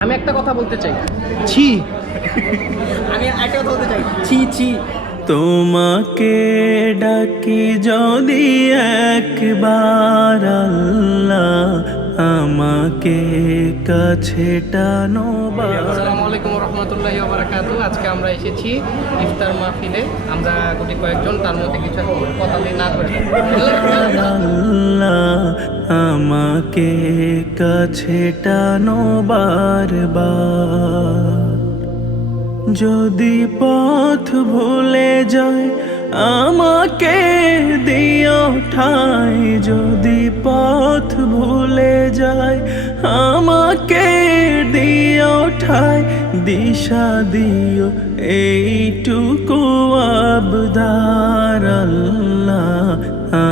আমি একটা কথা বলতে চাই। ছি। আমি একটা কথা বলতে চাই। ছি ছি। তোমাকে ডাকি যদি একবার আল্লাহ আমাকে কাছে টানো আসসালামু আলাইকুম রহমতুল্লাহি ওবারাকাতু আজকে আমরা এসেছি ইফতার মাহফিলে। আমরা গুটি কয়েকজন তার মধ্যে কিছু কথা না করি আল্লাহ আমাকে কাছে টানো বারবার। যদি পথ ভুলে যায়, আমাকে দিও ঠাই। যদি পথ ভুলে যায়, আমাকে দিও ঠাই। দিশা দিও, এইটুকু আবদার আল্লাহ।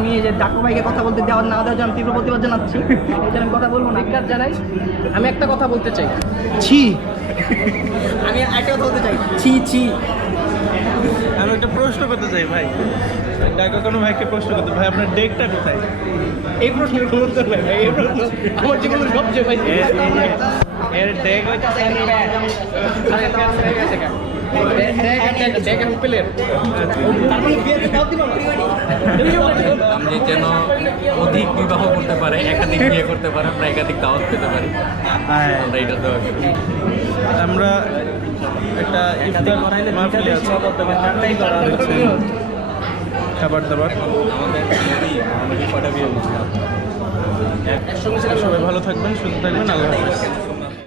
আমি এই যে ডাকু ভাইকে কথা বলতে দেওয়ার না দেওয়ার জন্য তীব্র প্রতিবাদ জানাচ্ছি। আমি কথা বলব না। ধিক্কার জানাই। আমি একটা কথা বলতে চাই। ছি। আমি একটা কথা বলতে চাই। ছি ছি। আমি একটা প্রশ্ন করতে চাই ভাই। ডাকা কোনো ভাইকে প্রশ্ন করতে ভাই আপনার ডেকটা কোথায়? এই প্রশ্নের কোনো উত্তর নাই ভাই, এই প্রশ্ন আমার জীবনের সবচেয়ে ভাই এর ডেক হইতাছে আপনি যেন অধিক বিবাহ করতে পারে একাধিক বিয়ে করতে পারে আমরা একাধিক দাওয়াত পেতে পারি। আমরা এটা দেওয়া করি। আমরা একটা ইফতার মাহফিলে আছি। খাবার দাবার। সবাই। ভালো থাকবেন সুস্থ থাকবেন। আল্লাহ হাফেজ।